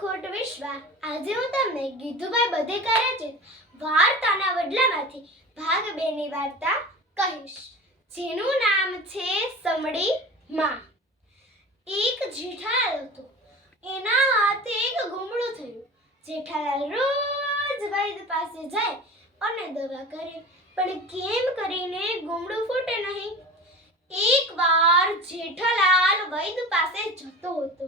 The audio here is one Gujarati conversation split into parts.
ખોટ વિશ્વા આજે હું તમને ગીધુભાઈ બધેકારા છે વાર્તાના વડલામાંથી ભાગ 2 ની વાર્તા કહીશ, જેનું નામ છે સમડી માં. એક જેઠાલાલ હતો. એના હાથે એક ગુમડું થયું. જેઠાલાલ રોજ વૈદ પાસે જાય અને દવા કરે, પણ કેમ કરીને ગુમડું ફૂટે નહીં. એકવાર જેઠાલાલ વૈદ પાસે જતો હતો.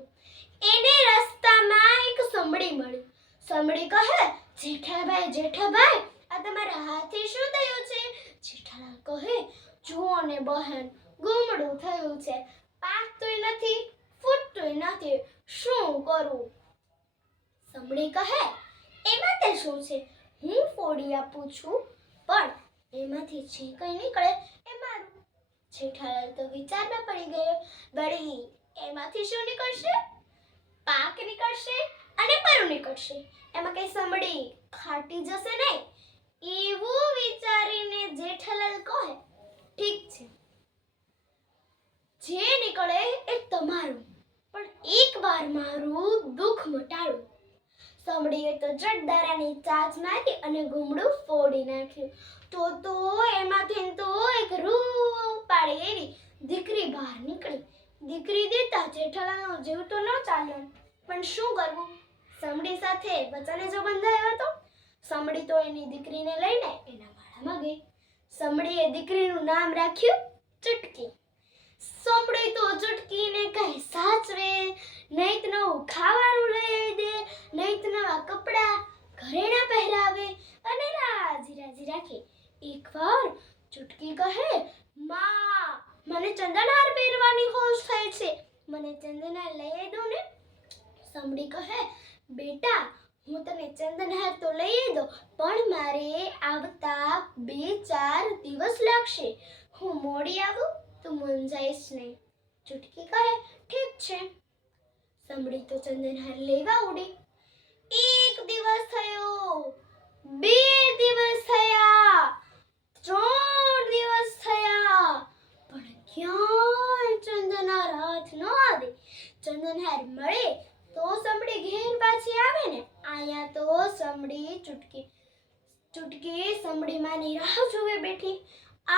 એને રસ્તામાં એક સમડી મળી. સમડી કહે, જેઠાભાઈ, આ તમારા હાથે શું થયું છે? જેઠાલાલ કહે, જુઓ ને બહેન, ગુમડું થયું છે, પાકતોય નથી, ફૂટતોય નથી, શું કરું? સમડી કહે, એમાં તે શું છે, હું ફોડી આપું છું, પણ એમાંથી જે કંઈ નીકળે એ મારું. જેઠાલાલ તો વિચારમાં પડી ગયો. વળી એમાંથી શું નીકળશે? પાક નીકળશે અને પરું નીકળશે, એમાં કઈ સમડી ખાટી જશે નહીં. એવું વિચારીને જેઠાલાલ કહે, ઠીક છે, જે નીકળે એ તમારું, પણ એકવાર મારું દુઃખ મટાડો. સમડીએ તો જટદારાની ચાંચ નાખી અને ગુમડું ફોડી નાખ્યું. તો એમાંથી તો એક રૂપાળી એવી દીકરી બહાર નીકળી. દીકરી દેતા જેઠાલાલનો જીવ તો ન ચાલ્યો, પણ શું કરવું? સમડી સાથે વચને જો બંધાયો હતો. સમડી તો એની દીકરીને લઈને એના માળામાં ગઈ. સમડીએ દીકરીનું નામ રાખ્યું ચુટકી. સમડી તો ચુટકીને કહે, સાચવે, નહીં તો નવું ખાવાનું લઈ દે, નહીં તો નવા કપડા ઘરેણા પહેરાવે અને રાજી રાખે. એકવાર ચુટકી કહે, માં, મને ચંદનહાર પહેરવાની હોશ થાય છે, મને ચંદનહાર લઈ દો ને. સમડી કહે, બેટા, હું તને ચંદનહાર તો લઈ દઉં, પણ મારે આવતા 2-4 દિવસ લાગશે. હું મોડી આવું તો મૂંઝાઈશ નહીં. ચુટકી કહે, ઠીક છે. સમડી તો ચંદનહાર લેવા ઉડી. 1 દિવસ થયો, 2 દિવસ થયા, 3 દિવસ થયા, પણ ક્યાંય ચંદનહાર હાથ ન આવે. ચંદનહાર મળે તો સમડી ઘેર પાછી આવે ને. આયા તો સમડી ચુટકી સમડી માની રાહ જોવે બેઠી.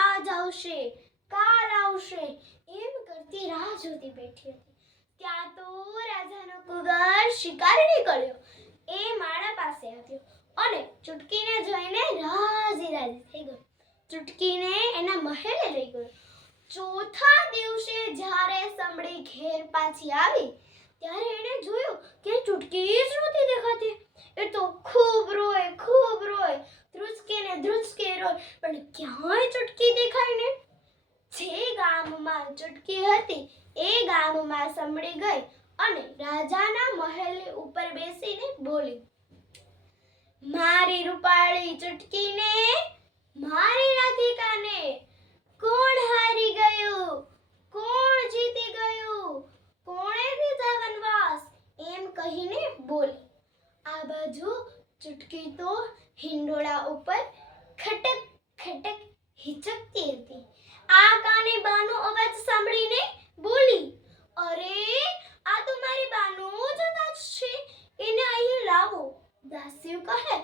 આજ આવશે, કાલ આવશે, એમ કરતી રાહ જોતી બેઠી હતી. ત્યાં તો રાજાનો કુંવર શિકારી નીકળ્યો. એ માળા પાસે આવ્યો અને ચુટકીને જોઈને રાજી થઈ ગયો. ચુટકીને એના મહેલે લઈ ગયો. ચોથા દિવસે જ્યારે સમડી ઘેર પાછી આવી, ત્યારે એણે જોયું કે ચુટકી જ નહોતી દેખાતી. એ તો ખૂબ રોય, ધ્રુજકે રોય, પણ ક્યાંય ચુટકી દેખાય ને. જે ગામમાં ચુટકી હતી એ ગામમાં સમડી ગઈ અને રાજાના મહેલ ઉપર બેસીને બોલી, મારી રૂપાળી ચુટકીને, મારી રાધિકાને કોણ હારી ગયું, કોણ જીતી ગયું, કોણે દીધા વનવાસ, એમ કહીને બોલી. આ બાજુ ચુટકી તો હિંડોળા ઉપર ખટક હિચકતી હતી. આ કાને બાનો અવાજ સાંભળીને બોલી, અરે, આ તો મારી બાનો જ અવાજ છે, એને અહીં લાવો. દાસીઓ કહે,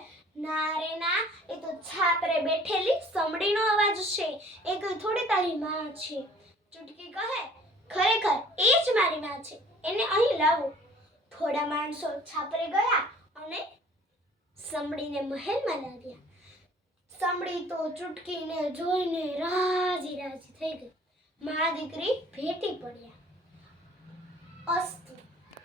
ના રે ના, એ તો છાપરે બેઠેલી સમડીનો અવાજ છે, એ કોઈ થોડી તારી માં છે. ચુટકી કહે, ખરેખર એ જ મારી માં છે, એને અહીં લાવો. થોડા માણસો છાપરે ગયા અને સમડીને મહેલમાં લાવ્યા. સમડી તો ચુટકીને જોઈને રાજી થઈ ગઈ. મા દીકરી ભેટી પડ્યા. અસ્તુ.